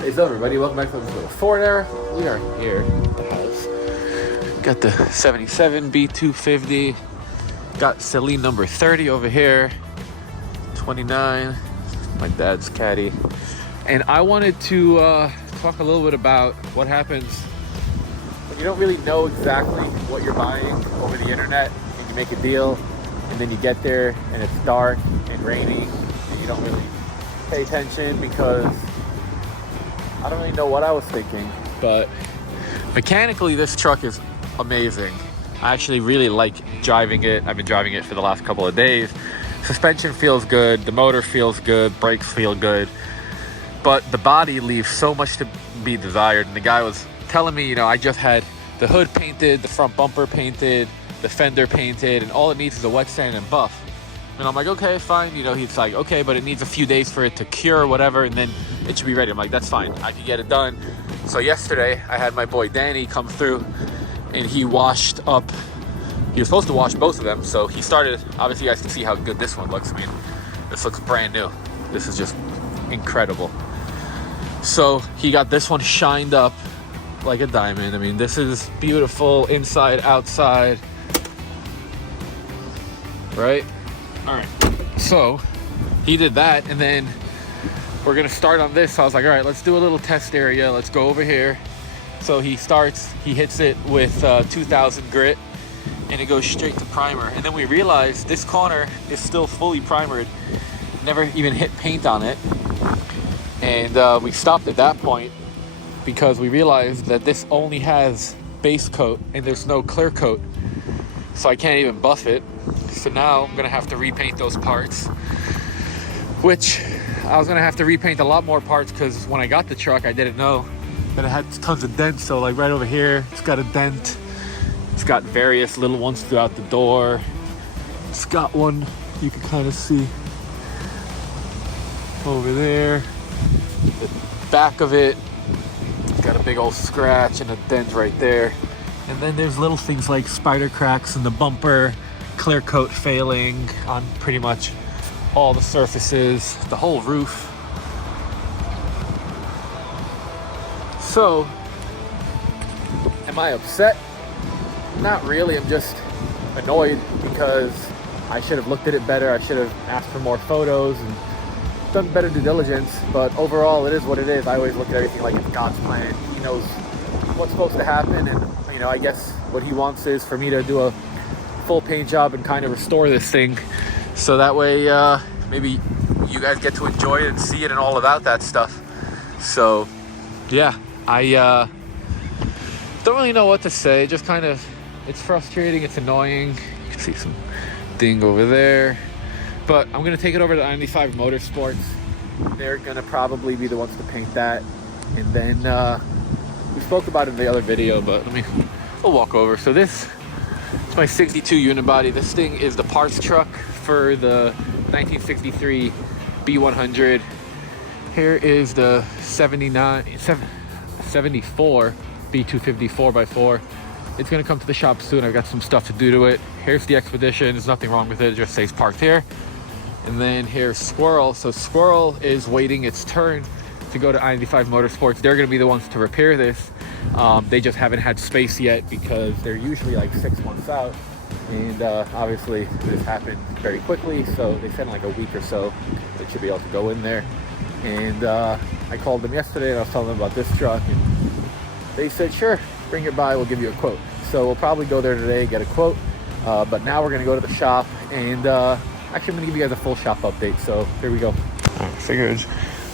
What is up, everybody? Welcome back to this little Ford Era. We are here at the house. Got the 77 B250. Got SALEEN number 30 over here. 29. My dad's caddy. And I wanted to talk a little bit about what happens when you don't really know exactly what you're buying over the internet and you make a deal and then you get there and it's dark and rainy and you don't really pay attention because I don't really know what I was thinking. But mechanically, this truck is amazing. I actually really like driving it. I've been driving it for the last couple of days. Suspension feels good, the motor feels good, brakes feel good, but the body leaves so much to be desired. And the guy was telling me, you know, I just had the hood painted, the front bumper painted, the fender painted, and all it needs is a wet sand and buff. And I'm like, okay, fine. You know, he's like, okay, but it needs a few days for it to cure or whatever, and then it should be ready. I'm like, that's fine, I can get it done. So yesterday I had my boy Danny come through and he washed up. He was supposed to wash both of them, so he started. Obviously you guys can see how good this one looks. I mean, this looks brand new. This is just incredible. So he got this one shined up like a diamond. I mean, this is beautiful inside, outside, right? All right, so he did that, and then we're gonna start on this. So I was like, all right, let's do a little test area. Let's go over here. So he hits it with 2000 grit, and it goes straight to primer. And then we realized this corner is still fully primered, never even hit paint on it. And we stopped at that point because we realized that this only has base coat and there's no clear coat. So I can't even buff it. So now I'm gonna have to repaint those parts, which I was gonna have to repaint a lot more parts because when I got the truck, I didn't know that it had tons of dents. So like right over here, it's got a dent. It's got various little ones throughout the door. It's got one you can kind of see over there. The back of it, it's got a big old scratch and a dent right there. And then there's little things like spider cracks in the bumper, clear coat failing on pretty much all the surfaces, the whole roof. So, am I upset? Not really. I'm just annoyed because I should have looked at it better. I should have asked for more photos and done better due diligence. But overall, it is what it is. I always look at everything like it's God's plan. He knows what's supposed to happen, and you know, I guess what he wants is for me to do a full paint job and kind of restore this thing, so that way maybe you guys get to enjoy it and see it and all about that stuff. So yeah, I don't really know what to say. Just kind of, it's frustrating, it's annoying. You can see some ding over there, but I'm gonna take it over to 95 Motorsports. They're gonna probably be the ones to paint that, and then we spoke about it in the other video, but we'll walk over. So this is my 62 unibody. This thing is the parts truck for the 1963 B100. Here is the 74 B250 4x4. It's gonna come to the shop soon. I've got some stuff to do to it. Here's the Expedition. There's nothing wrong with it. It just stays parked here. And then here's Squirrel. So Squirrel is waiting its turn to go to 95 Motorsports. They're gonna be the ones to repair this. They just haven't had space yet because they're usually like 6 months out. And obviously this happened very quickly. So they said in like a week or so, they should be able to go in there. And I called them yesterday and I was telling them about this truck. And they said, sure, bring it by, we'll give you a quote. So we'll probably go there today, get a quote. But now we're gonna go to the shop and actually I'm gonna give you guys a full shop update. So here we go. I figured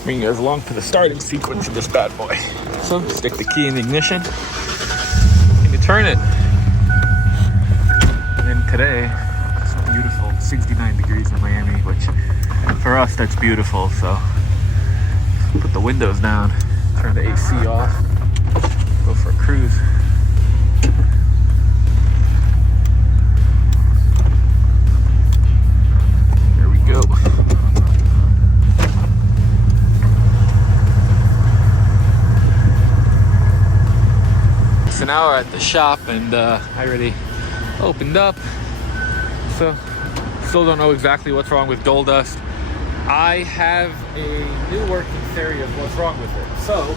bring you guys along to the starting sequence of this bad boy. So stick the key in the ignition and you turn it. And then today, it's beautiful, 69 degrees in Miami, which for us, that's beautiful. So put the windows down, turn the AC off, go for a cruise. There we go. So now we're at the shop and I already opened up. So still don't know exactly what's wrong with Gold Dust. I have a new working theory of what's wrong with it. So,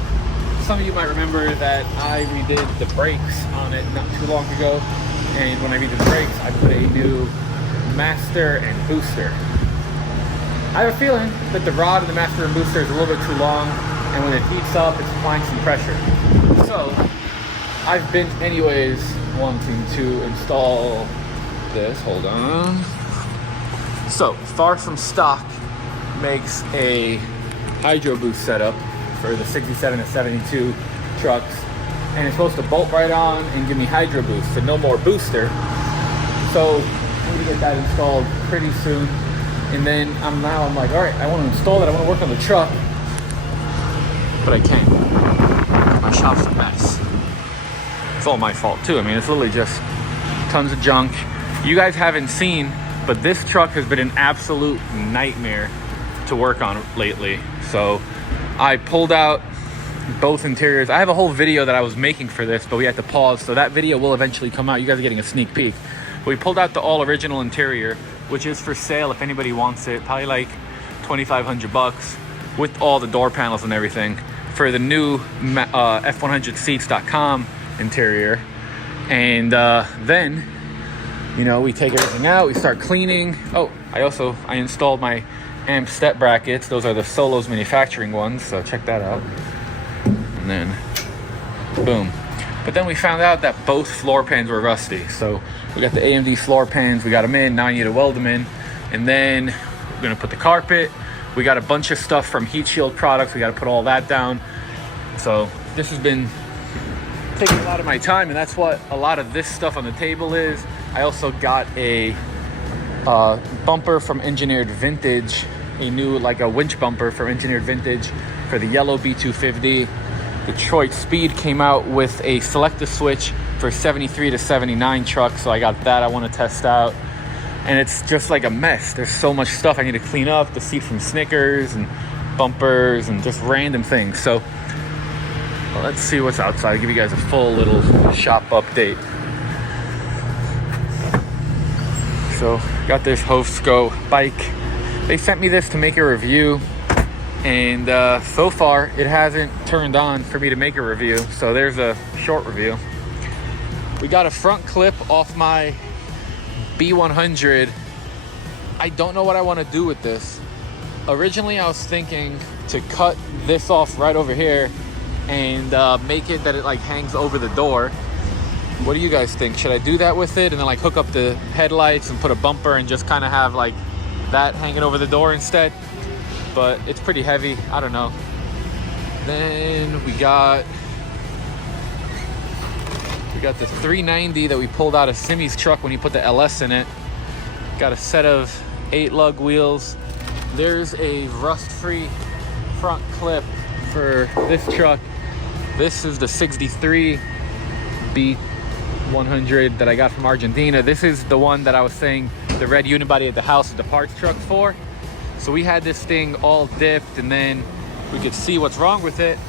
some of you might remember that I redid the brakes on it not too long ago. And when I redid the brakes, I put a new master and booster. I have a feeling that the rod of the master and booster is a little bit too long, and when it heats up, it's applying some pressure. So, I've been anyways wanting to install this. Hold on. So, Far From Stock makes a hydro boost setup for the 67 and 72 trucks, and it's supposed to bolt right on and give me hydro boost, so no more booster. So I'm gonna get that installed pretty soon, and then I'm like, all right, I want to install it. I want to work on the truck, but I can't. My shop's a mess. It's all my fault too. I mean, it's literally just tons of junk. You guys haven't seen, but this truck has been an absolute nightmare to work on lately. So I pulled out both interiors. I have a whole video that I was making for this, but we had to pause, so that video will eventually come out. You guys are getting a sneak peek. We pulled out the all original interior, which is for sale if anybody wants it, probably like 2,500 bucks with all the door panels and everything, for the new F100seats.com interior. And then, you know, we take everything out, we start cleaning. Oh, I installed my amp step brackets. Those are the Solos manufacturing ones, so check that out. And then boom. But then we found out that both floor pans were rusty, so we got the AMD floor pans, we got them in. Now I need to weld them in, and then we're gonna put the carpet. We got a bunch of stuff from Heat Shield products, we got to put all that down. So this has been taking a lot of my time, and that's what a lot of this stuff on the table is. I also got a bumper from Engineered Vintage, a new, like a winch bumper from Engineered Vintage for the yellow B250. Detroit Speed came out with a selector switch for 73 to 79 trucks, so I got that I want to test out. And it's just like a mess. There's so much stuff I need to clean up. The seat from Snickers and bumpers and just random things. So well, let's see what's outside. I'll give you guys a full little shop update. So got this Hovsco bike. They sent me this to make a review, and so far it hasn't turned on for me to make a review. So there's a short review. We got a front clip off my B100. I don't know what I want to do with this. Originally I was thinking to cut this off right over here and make it that it like hangs over the door. What do you guys think? Should I do that with it and then like hook up the headlights and put a bumper and just kind of have like that hanging over the door instead? But it's pretty heavy, I don't know. Then we got the 390 that we pulled out of Simi's truck when he put the LS in it. Got a set of 8 lug wheels. There's a rust-free front clip for this truck. This is the 63 B100 that I got from Argentina. This is the one that I was saying the red unibody at the house is the parts truck for. So we had this thing all dipped, and then we could see what's wrong with it.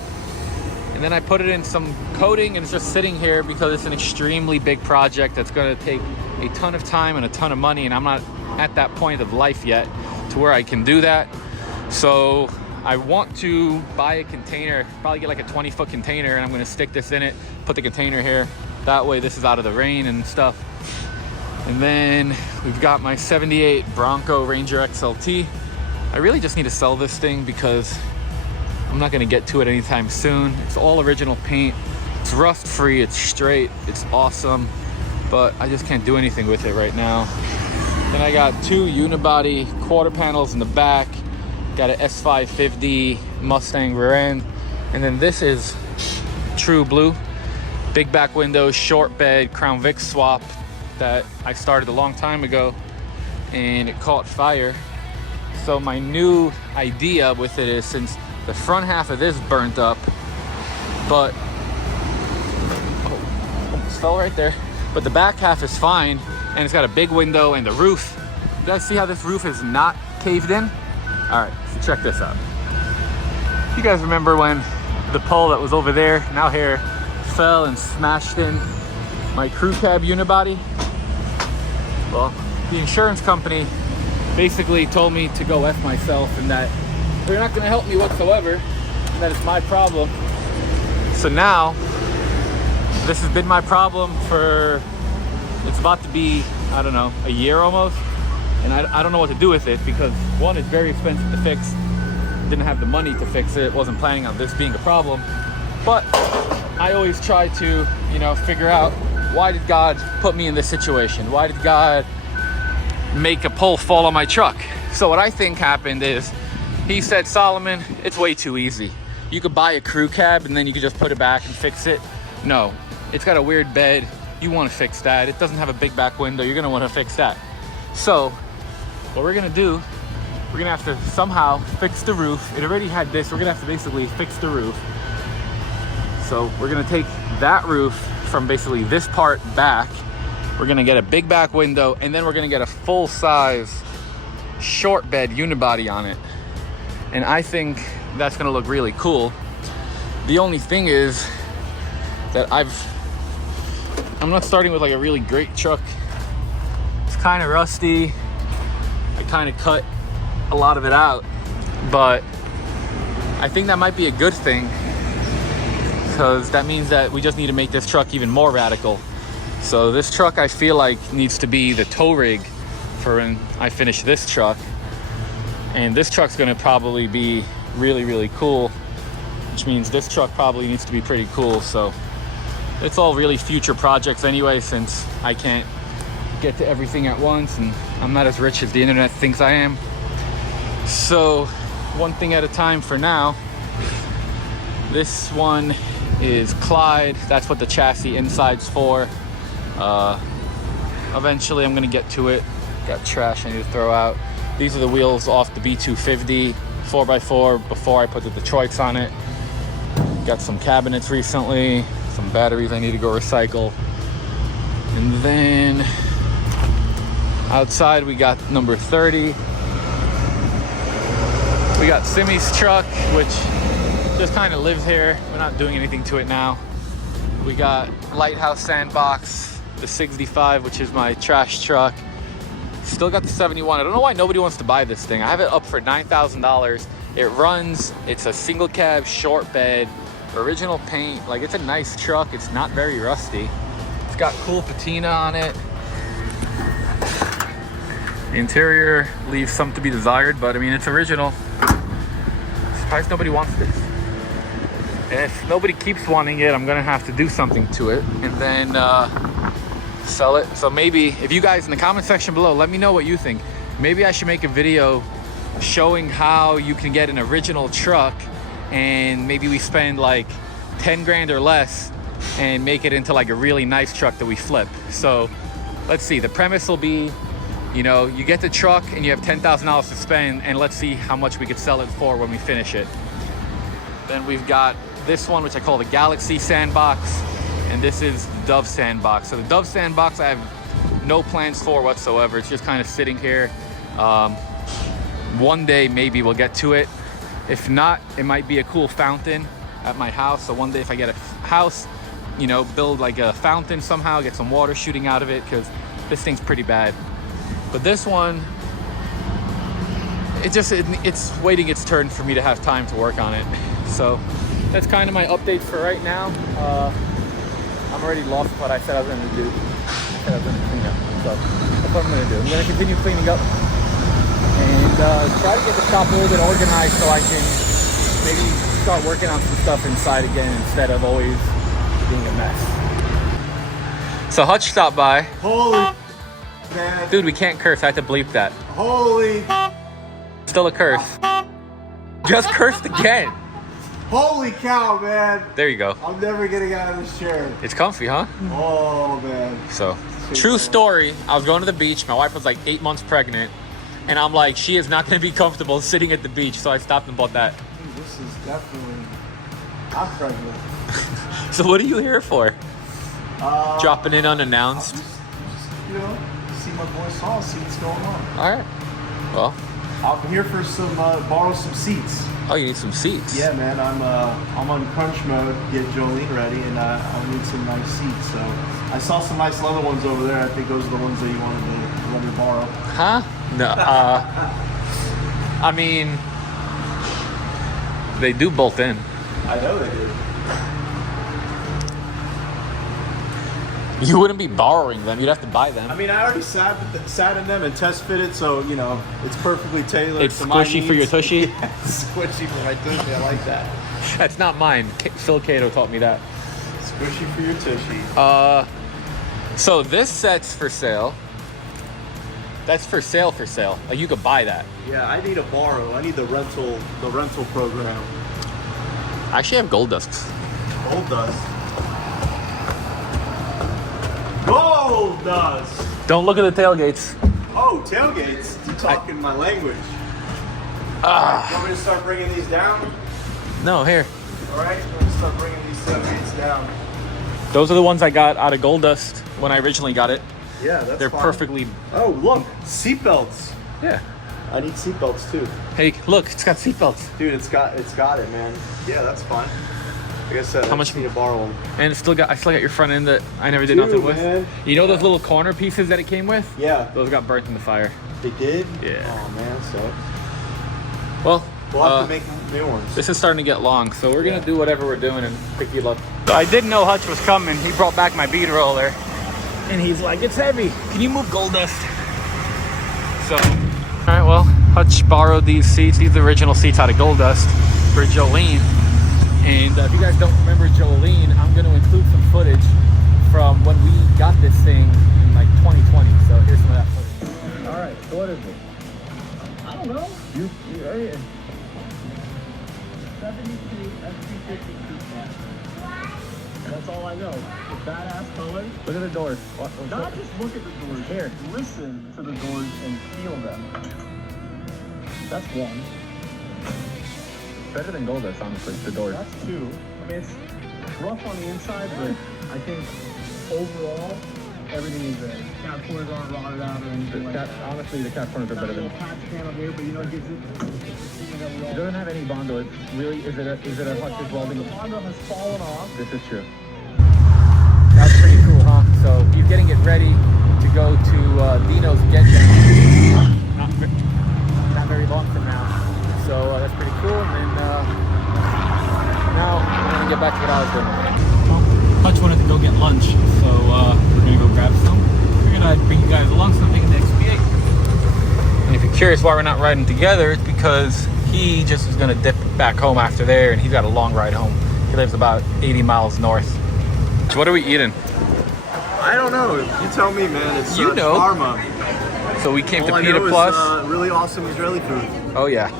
And then I put it in some coating, and it's just sitting here because it's an extremely big project that's gonna take a ton of time and a ton of money, and I'm not at that point of life yet to where I can do that. So I want to buy a container, probably get like a 20-foot container, and I'm gonna stick this in it, put the container here. That way this is out of the rain and stuff. And then we've got my 78 Bronco Ranger XLT. I really just need to sell this thing because I'm not gonna get to it anytime soon. It's all original paint. It's rust free, it's straight, it's awesome, but I just can't do anything with it right now. Then I got 2 unibody quarter panels in the back. Got an S550 Mustang rear end. And then this is True Blue. Big back windows, short bed, Crown Vic swap that I started a long time ago, and it caught fire. So my new idea with it is, since the front half of this burnt up, but almost fell right there, but the back half is fine, and it's got a big window and the roof. You guys see how this roof is not caved in? All right, so check this out. You guys remember when the pole that was over there, now here, fell and smashed in my crew cab unibody? Well, the insurance company basically told me to go F myself, and that they're not gonna help me whatsoever that it's my problem. So now, this has been my problem for, it's about to be, I don't know, a year almost. And I don't know what to do with it because one, it's very expensive to fix. Didn't have the money to fix it. Wasn't planning on this being a problem. But I always try to, you know, figure out, why did God put me in this situation? Why did God make a pole fall on my truck? So what I think happened is, he said, Solomon, it's way too easy. You could buy a crew cab and then you could just put it back and fix it. No, it's got a weird bed. You want to fix that. It doesn't have a big back window. You're going to want to fix that. So what we're going to do, we're going to have to somehow fix the roof. It already had this. We're going to have to basically fix the roof. So we're going to take that roof from basically this part back. We're going to get a big back window, and then we're going to get a full-size short bed unibody on it. And I think that's going to look really cool. The only thing is that I'm not starting with like a really great truck. It's kind of rusty. I kind of cut a lot of it out, but I think that might be a good thing, because that means that we just need to make this truck even more radical. So this truck, I feel like, needs to be the tow rig for when I finish this truck. And this truck's gonna probably be really, really cool, which means this truck probably needs to be pretty cool. So it's all really future projects anyway, since I can't get to everything at once and I'm not as rich as the internet thinks I am. So one thing at a time for now. This one is Clyde. That's what the chassis inside's for. Eventually I'm gonna get to it. Got trash I need to throw out. These are the wheels off the B250 4x4 before I put the Detroits on it. Got some cabinets recently, some batteries I need to go recycle. And then outside we got number 30. We got Simi's truck, which just kind of lives here. We're not doing anything to it now. We got Lighthouse Sandbox, the 65, which is my trash truck. Still got the 71. I don't know why nobody wants to buy this thing. I have it up for $9,000. It runs, it's a single cab, short bed, original paint. Like, it's a nice truck. It's not very rusty. It's got cool patina on it. The interior leaves some to be desired, but I mean, it's original. Surprised nobody wants this. And if nobody keeps wanting it, I'm gonna have to do something to it and then sell it. So maybe, if you guys in the comment section below, let me know what you think. Maybe I should make a video showing how you can get an original truck, and maybe we spend like 10 grand or less and make it into like a really nice truck that we flip. So let's see, the premise will be, you know, you get the truck and you have $10,000 to spend, and let's see how much we could sell it for when we finish it. Then we've got this one, which I call the Galaxy Sandbox, and this is the Dove Sandbox. So the Dove Sandbox I have no plans for whatsoever. It's just kind of sitting here. One day maybe we'll get to it. If not, it might be a cool fountain at my house. So one day if I get a house, you know, build like a fountain somehow, get some water shooting out of it, because this thing's pretty bad. But this one, it's waiting its turn for me to have time to work on it. So that's kind of my update for right now. I'm already lost what I said I was going to do. I said I was going to clean up. So that's what I'm going to do. I'm going to continue cleaning up and try to get the shop a little bit organized so I can maybe start working on some stuff inside again instead of always being a mess. So Hutch stopped by. Holy man. Dude, we can't curse. I had to bleep that. Holy. Still a curse. Just cursed again. Holy cow, man. There you go. I'm never getting out of this chair. It's comfy, huh? Oh, man. So, true story. I was going to the beach. My wife was like 8 months pregnant. And I'm like, she is not going to be comfortable sitting at the beach. So I stopped and bought that. Dude, this is definitely... I'm pregnant. So what are you here for? Dropping in unannounced? Just, you know, see my boy Saul, see what's going on. All right. Well. I'm here for some, borrow some seats. Oh, you need some seats? Yeah, man. I'm on crunch mode, get Jolene ready, and I need some nice seats. So I saw some nice leather ones over there. I think those are the ones that you wanted to let me borrow. Huh? No. I mean, they do bolt in. I know they did. You wouldn't be borrowing them. You'd have to buy them. I mean, I already sat in them and test fitted, so you know it's perfectly tailored. It's to my squishy for your needs. tushy. Yeah, it's squishy for my tushy. I like that. That's not mine. Phil Cato taught me that. Squishy for your tushy. So this set's for sale. That's for sale. Like you could buy that. Yeah, I need a borrow. I need the rental program. I actually have gold dusks. Gold dust. Gold dust. Don't look at the tailgates. Oh, tailgates. You're talking my language. You want me to start bringing these down? No, here. All right, I'm going to start bringing these tailgates down. Those are the ones I got out of Gold Dust when I originally got it. Yeah, that's They're fine. perfectly. Oh, look, seatbelts. Yeah. I need seatbelts too. Hey, look, it's got seatbelts. Dude, it's got it, man. Yeah, that's fine. Like I said, How I much- just need to borrow them. And I still got your front end that I never did Dude, nothing with. man. You know those little corner pieces that it came with? Yeah. Those got burnt in the fire. They did? Yeah. Oh, man, so. Well, We'll have to make new ones. this is starting to get long, so we're gonna do whatever we're doing and pick you up. So I didn't know Hutch was coming. He brought back my bead roller, and he's like, "It's heavy. Can you move Gold Dust?" So, all right. Well, Hutch borrowed these seats. These are the original seats out of Gold Dust for Jolene. And if you guys don't remember Jolene, I'm gonna include some footage from when we got this thing in like 2020. So here's some of that footage. All right. So what is it? I don't know. You 72 F250 coupe mat. That's all I know. It's badass color. Look at the doors. Not just look at the doors. Here. Listen to the doors and feel them. That's one. Better than Gold Dust, honestly, the doors. That's two. I mean, it's rough on the inside, but I think overall, everything is there. Cap corners aren't rotted out or anything like that. Honestly, the cap corners are better than... There's a little patch panel here, but you know, it gives it... It doesn't have any Bondo. It's really, is it a Hutch's welding? The Bondo has fallen off. This is true. That's pretty cool, huh? So he's getting it ready to go to Dino's Get Down. Not very long from now. So that's pretty cool. And then now I'm gonna get back to what I was doing. Well, Hutch wanted to go get lunch, so we're gonna go grab some. Figured I'd bring you guys along so I'm taking the XP8. And if you're curious why we're not riding together, it's because he just was gonna dip back home after there, and he's got a long ride home. He lives about 80 miles north. So what are we eating? I don't know. You tell me, man. It's You know. Parma. So we came All to I Pita know Plus. is really awesome Israeli food. Oh yeah.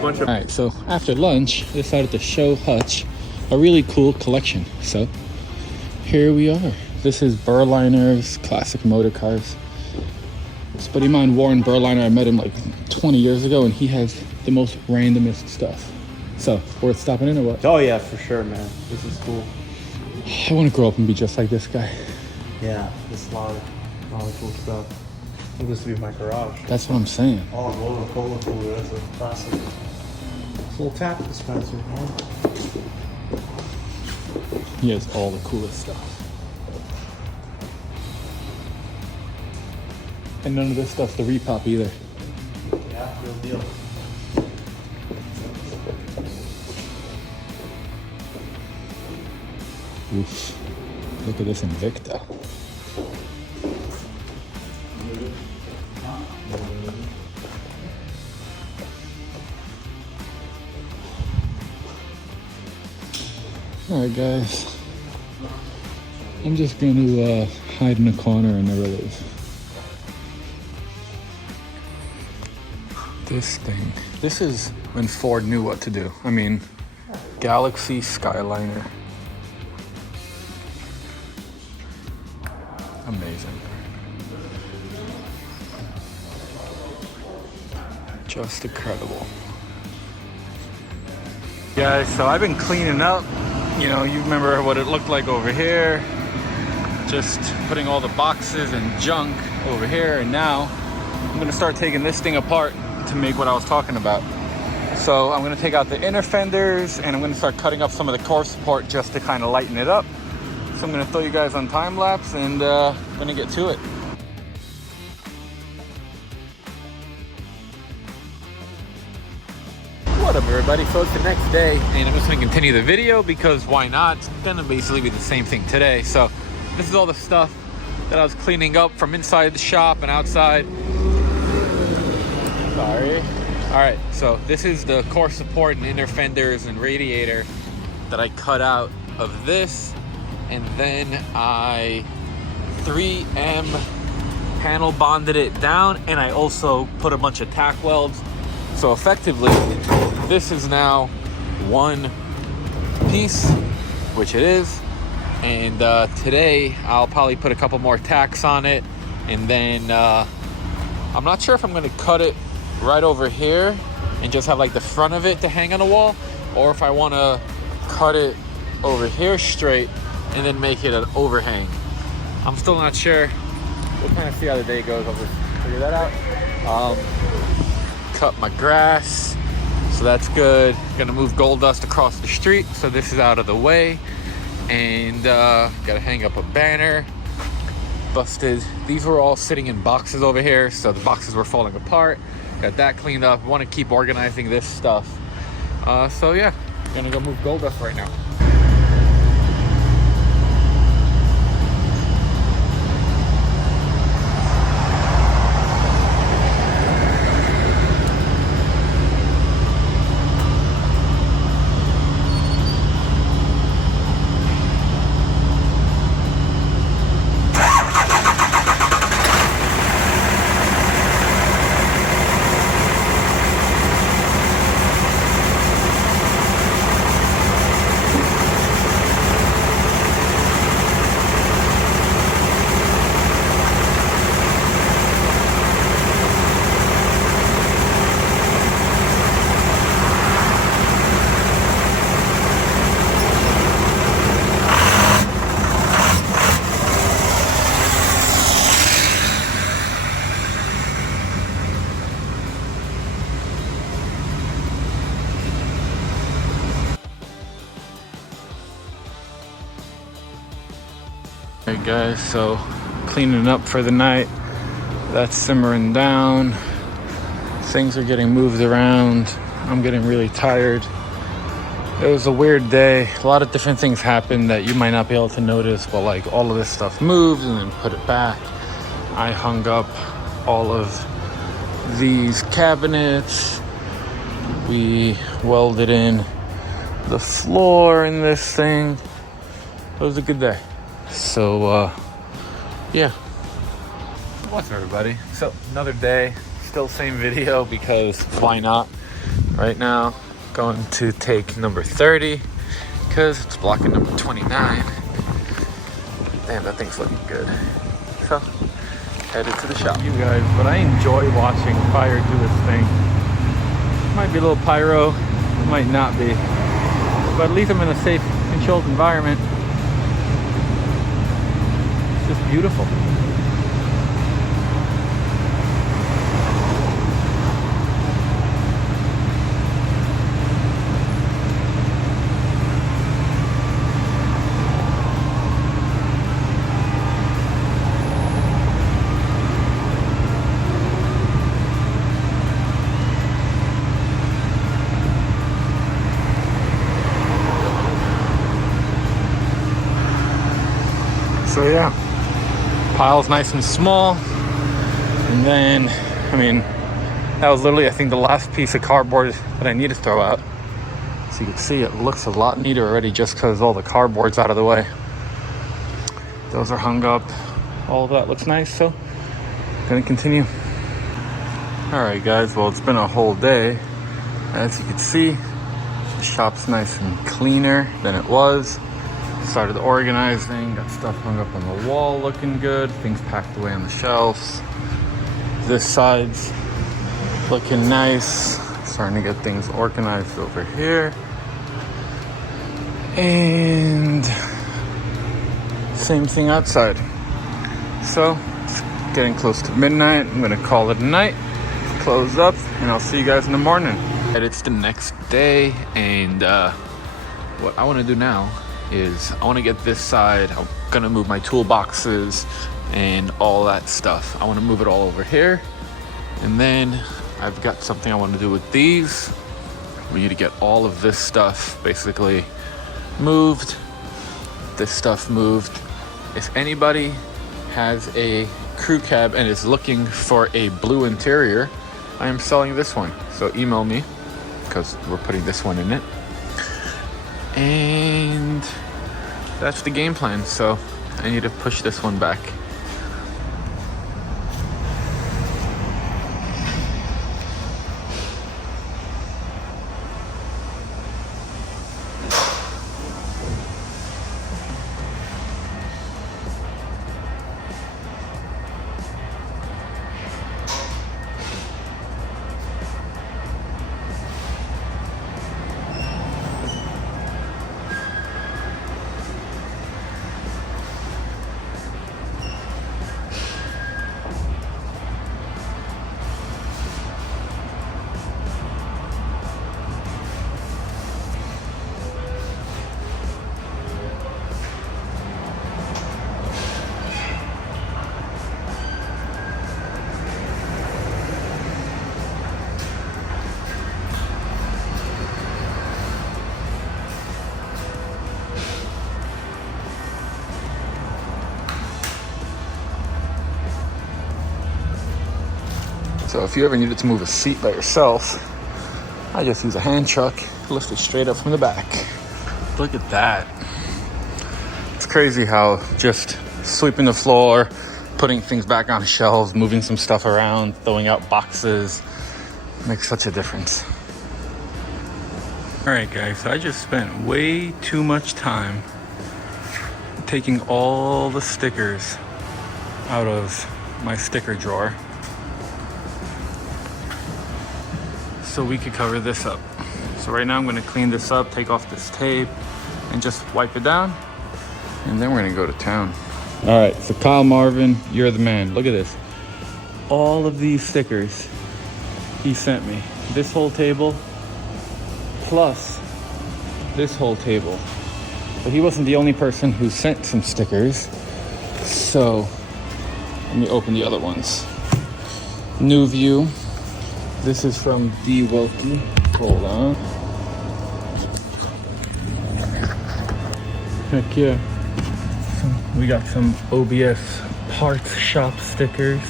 Bunch of. All right, so after lunch, I decided to show Hutch a really cool collection. So here we are. This is Berliner's classic motor cars. This buddy of mine, Warren Berliner, I met him like 20 years ago, and he has the most randomest stuff. So, worth stopping in or what? Oh yeah, for sure, man. This is cool. I want to grow up and be just like this guy. Yeah, there's a lot of cool stuff. I think this would be my garage. That's what I'm saying. Oh, roller cola cooler. That's a classic. It's a little tap dispenser, man. He has all the coolest stuff. And none of this stuff's the repop either. Yeah, real deal. Oof. Look at this Invicta. Alright guys, I'm just going to hide in a corner and never leave. This thing, this is when Ford knew what to do. I mean, Galaxy Skyliner. Amazing. Just incredible. Guys, so I've been cleaning up. You know, you remember what it looked like over here. Just putting all the boxes and junk over here, and now I'm gonna start taking this thing apart to make what I was talking about. So I'm gonna take out the inner fenders, and I'm gonna start cutting up some of the core support just to kind of lighten it up. So I'm gonna throw you guys on time lapse, and I'm gonna get to it. What a up, everybody? So it's the next day and I'm just gonna continue the video because why not? It's gonna basically be the same thing today. So this is all the stuff that I was cleaning up from inside the shop and outside. Sorry. All right, so this is the core support and inner fenders and radiator that I cut out of this, and then I 3M panel bonded it down, and I also put a bunch of tack welds. So effectively, this is now one piece, which it is. And today I'll probably put a couple more tacks on it, and then I'm not sure if I'm gonna cut it right over here and just have like the front of it to hang on the wall, or if I want to cut it over here straight and then make it an overhang. I'm still not sure. We'll kind of see how the day goes. I'll just figure that out. Cut my grass, so that's good. Gonna move gold dust across the street, so this is out of the way. And gotta hang up a banner. Busted. These were all sitting in boxes over here, so the boxes were falling apart. Got that cleaned up. Want to keep organizing this stuff. So yeah, gonna go move gold dust right now. Alright guys, so cleaning up for the night. That's simmering down. Things are getting moved around. I'm getting really tired. It was a weird day. A lot of different things happened that you might not be able to notice, but like all of this stuff moved and then put it back. I hung up all of these cabinets. We welded in the floor in this thing. It was a good day. So yeah, what's up everybody? So another day, still same video because why not? Right now going to take number 30 because it's blocking number 29. Damn, that thing's looking good. So headed to the shop. You guys, but I enjoy watching fire do this thing. Might be a little pyro, might not be, but at least I'm in a safe, controlled environment. Just beautiful. So yeah, pile's nice and small, and then I mean that was literally I think the last piece of cardboard that I need to throw out. So you can see it looks a lot neater already just because all the cardboard's out of the way. Those are hung up. All of that looks nice, so gonna continue. Alright guys, well it's been a whole day. As you can see, the shop's nice and cleaner than it was. Started organizing, got stuff hung up on the wall looking good, things packed away on the shelves. This side's looking nice. Starting to get things organized over here. And same thing outside. So it's getting close to midnight. I'm gonna call it a night, close up, and I'll see you guys in the morning. And it's the next day, and what I want to do now is I want to get this side. I'm gonna move my toolboxes and all that stuff. I want to move it all over here, and then I've got something I want to do with these. we need to get all of this stuff basically moved. This stuff moved. If anybody has a crew cab and is looking for a blue interior, I am selling this one. So email me, because we're putting this one in it. And that's the game plan. So I need to push this one back. So if you ever needed to move a seat by yourself, I just use a hand truck, lift it straight up from the back. Look at that. It's crazy how just sweeping the floor, putting things back on shelves, moving some stuff around, throwing out boxes makes such a difference. All right, guys, so I just spent way too much time taking all the stickers out of my sticker drawer so we could cover this up. So right now I'm gonna clean this up, take off this tape, and just wipe it down, and then we're gonna go to town. All right, so Kyle Marvin, you're the man. Look at this. All of these stickers he sent me. This whole table, plus this whole table. But he wasn't the only person who sent some stickers. So let me open the other ones. New View. This is from D. Wilkie. Hold on. Heck yeah. So we got some OBS parts shop stickers.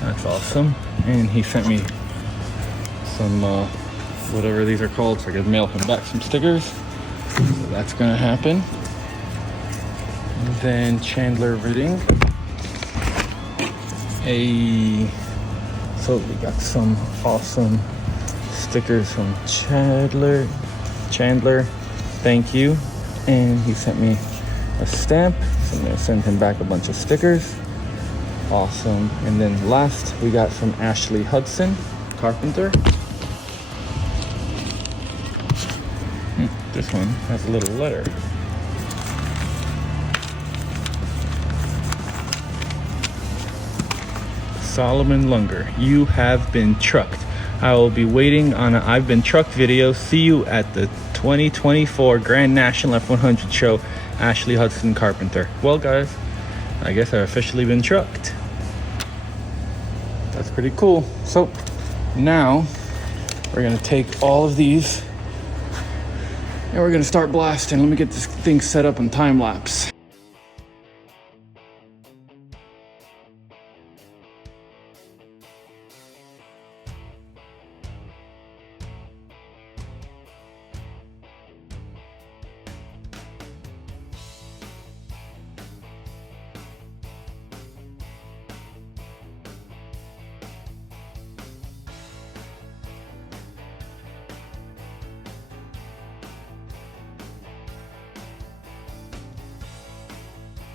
That's awesome. And he sent me some, whatever these are called, so I could mail him back some stickers. So that's gonna happen. And then Chandler Ridding. So we got some awesome stickers from Chandler. Thank you. And he sent me a stamp, so I'm gonna send him back a bunch of stickers. Awesome. And then last we got from Ashley Hudson, carpenter. This one has a little letter. Solomon Lunger, you have been trucked. I will be waiting on an I've been trucked video. See you at the 2024 Grand National F100 show. Ashley Hudson, carpenter. Well, guys, I guess I've officially been trucked. That's pretty cool. So now we're gonna take all of these and we're gonna start blasting. Let me get this thing set up in time lapse.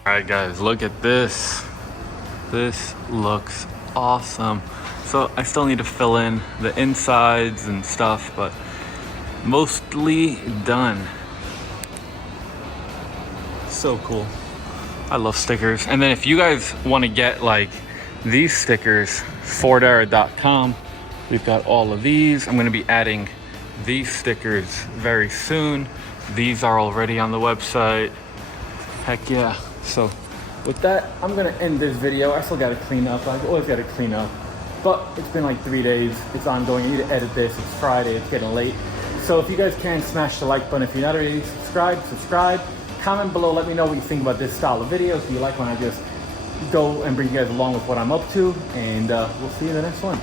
All right, guys, look at this. This looks awesome. So I still need to fill in the insides and stuff, but mostly done. So cool. I love stickers. And then if you guys want to get like these stickers, Fordera.com, we've got all of these. I'm going to be adding these stickers very soon. These are already on the website. Heck yeah. So with that, I'm gonna end this video. I still gotta clean up. I always gotta clean up. But it's been like 3 days. It's ongoing. I need to edit this. It's Friday. It's getting late. So if you guys can, smash the like button. If you're not already subscribed, subscribe. Comment below. Let me know what you think about this style of videos. Do you like when I just go and bring you guys along with what I'm up to? And we'll see you in the next one.